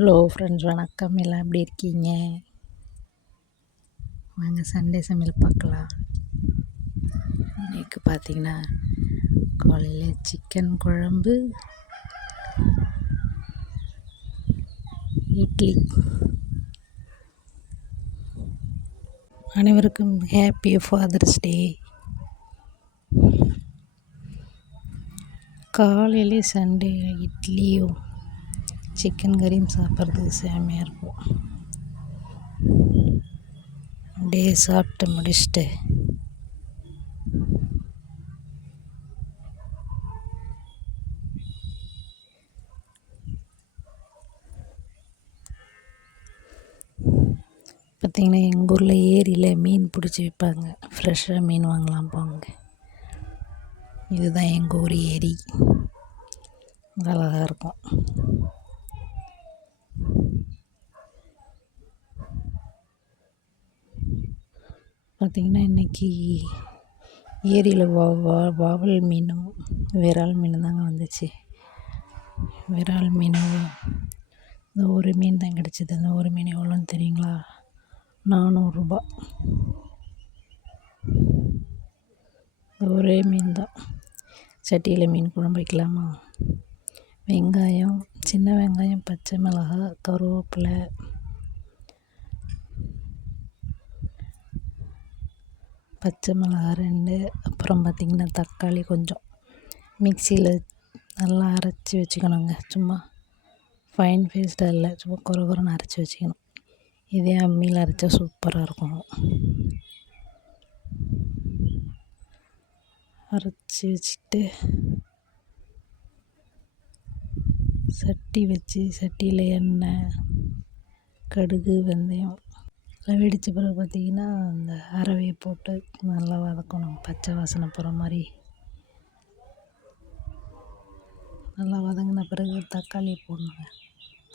Hello friends, வணக்கம். எல்லாம் எப்படி இருக்கீங்க? வாங்க சண்டே சமையல் பார்க்கலாம். இன்றைக்கி பார்த்தீங்கன்னா காலையில் சிக்கன் குழம்பு, இட்லி. அனைவருக்கும் ஹாப்பி ஃபாதர்ஸ் டே. காலையிலே சண்டே இட்லியும் சிக்கன் கறியும் சாப்பிட்றதுக்கு செமையாக இருக்கும். அப்படியே சாப்பிட்டு முடிச்சுட்டு பார்த்திங்கன்னா எங்கள் ஊரில் ஏரியில் மீன் பிடிச்சி விற்பாங்க. ஃப்ரெஷ்ஷாக மீன் வாங்கலாம் போங்க. இதுதான் எங்கள் ஊர் ஏரி. அழகாக இருக்கும். பார்த்திங்கன்னா இன்றைக்கி ஏரியில் வாவல் மீனும் விரால் மீன் தாங்க வந்துச்சு. விரால் மீனும் இந்த ஒரு மீன் தான் கிடச்சிது. அந்த ஒரு மீன் எவ்வளோன்னு தெரியுங்களா? 400 ரூபா. ஒரே மீன் தான். சட்டியில் மீன் குழம்பு வைக்கலாமா? வெங்காயம், சின்ன வெங்காயம், பச்சை மிளகாய், கருவேப்பிலை, பச்சை மிளகாய் 2, அப்புறம் பார்த்திங்கன்னா தக்காளி கொஞ்சம் மிக்சியில் நல்லா அரைச்சி வச்சுக்கணுங்க. சும்மா ஃபைன் பேஸ்ட்டாக இல்லை, சும்மா குறன்னு அரைச்சி வச்சுக்கணும். இதே அம்மியில் அரைச்சா சூப்பராக இருக்கும். அரைச்சி வச்சுட்டு சட்டி வச்சு சட்டியில் எண்ணெய், கடுகு, வெந்தயம் எல்லாம் வெடித்த பிறகு பார்த்திங்கன்னா அந்த அரவையை போட்டு நல்லா வதக்கணும். பச்சை வாசனை போகிற மாதிரி நல்லா வதங்கின பிறகு தக்காளி போடணுங்க.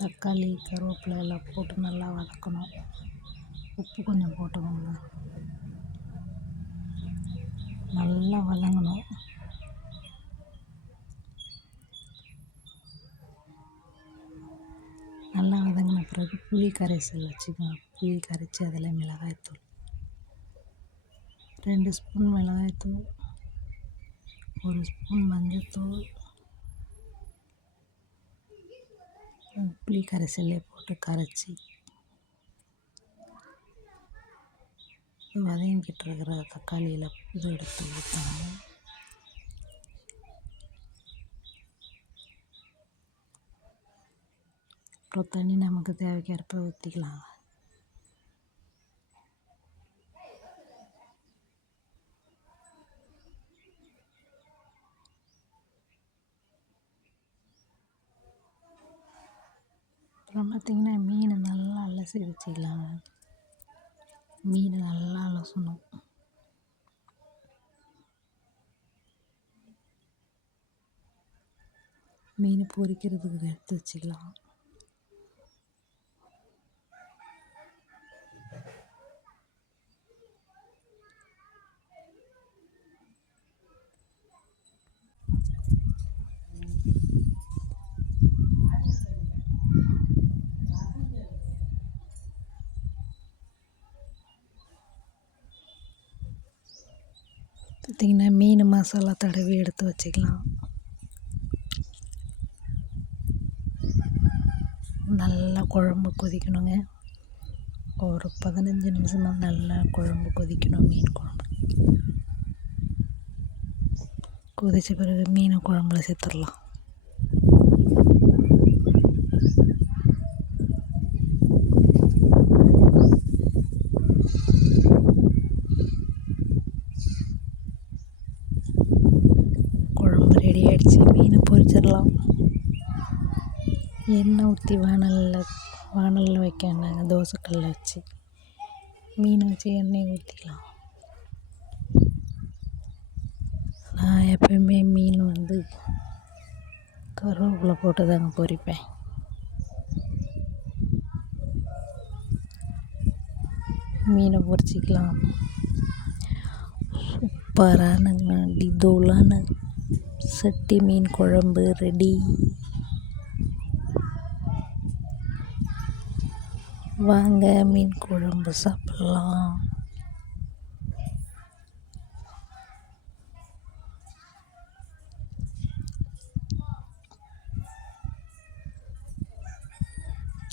தக்காளி, கருவேப்பிலை எல்லாம் போட்டு நல்லா வதக்கணும். உப்பு கொஞ்சம் போட்டுக்கோங்க. நல்லா வதங்கணும். நல்லா வதங்கின பிறகு புளி கரைசல் வச்சுக்கோங்க. புளி கரைச்சி அதில் மிளகாய்த்தூள் 2 ஸ்பூன் மிளகாய்த்தூள், 1 ஸ்பூன் மஞ்சள்தூள், புளி கரைசல்லே போட்டு கரைச்சி வதங்கிட்டு இருக்கிற தக்காளியில் இது எடுத்து ஊற்றணும். அப்புறம் தண்ணி நமக்கு தேவைக்கேற்ப ஊற்றிக்கலாம். அப்புறம் பார்த்திங்கன்னா மீனை நல்லா அலசி வச்சுக்கலாம். மீனை நல்லா அலசணும். மீன் பொரிக்கிறதுக்கு எடுத்து வச்சுக்கலாம். பார்த்திங்கன்னா மீன் மசாலா தடவி எடுத்து வச்சுக்கலாம். நல்லா குழம்பு கொதிக்கணுங்க. ஒரு 15 நிமிஷமாக நல்லா குழம்பு கொதிக்கணும். மீன் குழம்பு கொதித்த பிறகு மீனை குழம்புல சேர்த்துடலாம். குழம்பு ரெடி ஆகிடுச்சு. மீனை பொரிச்சிடலாம். எண்ணெய் ஊற்றி வானலில் வைக்கணுங்க. தோசைக்கல்லில் வச்சு மீன் வச்சு எண்ணெய் ஊற்றிக்கலாம். நான் எப்போயுமே மீன் கருவேப்பிலை போட்டு தாங்க பொரிப்பேன். மீனை பொரிச்சிக்கலாம். சூப்பரான டிதோலான சட்டி மீன் குழம்பு ரெடி. வாங்க மீன் குழம்பு சாப்பிட்லாம்.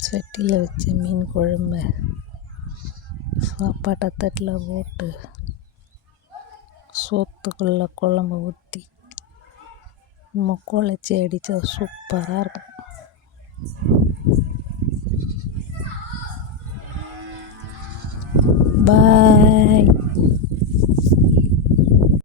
சட்டியில் வச்ச மீன் குழம்ப சாப்பாட்டை தட்டில் போட்டு சோத்துக்குள்ளே குழம்பு ஊற்றி குழச்சி அடித்தா சூப்பராக இருக்கும். பாய்.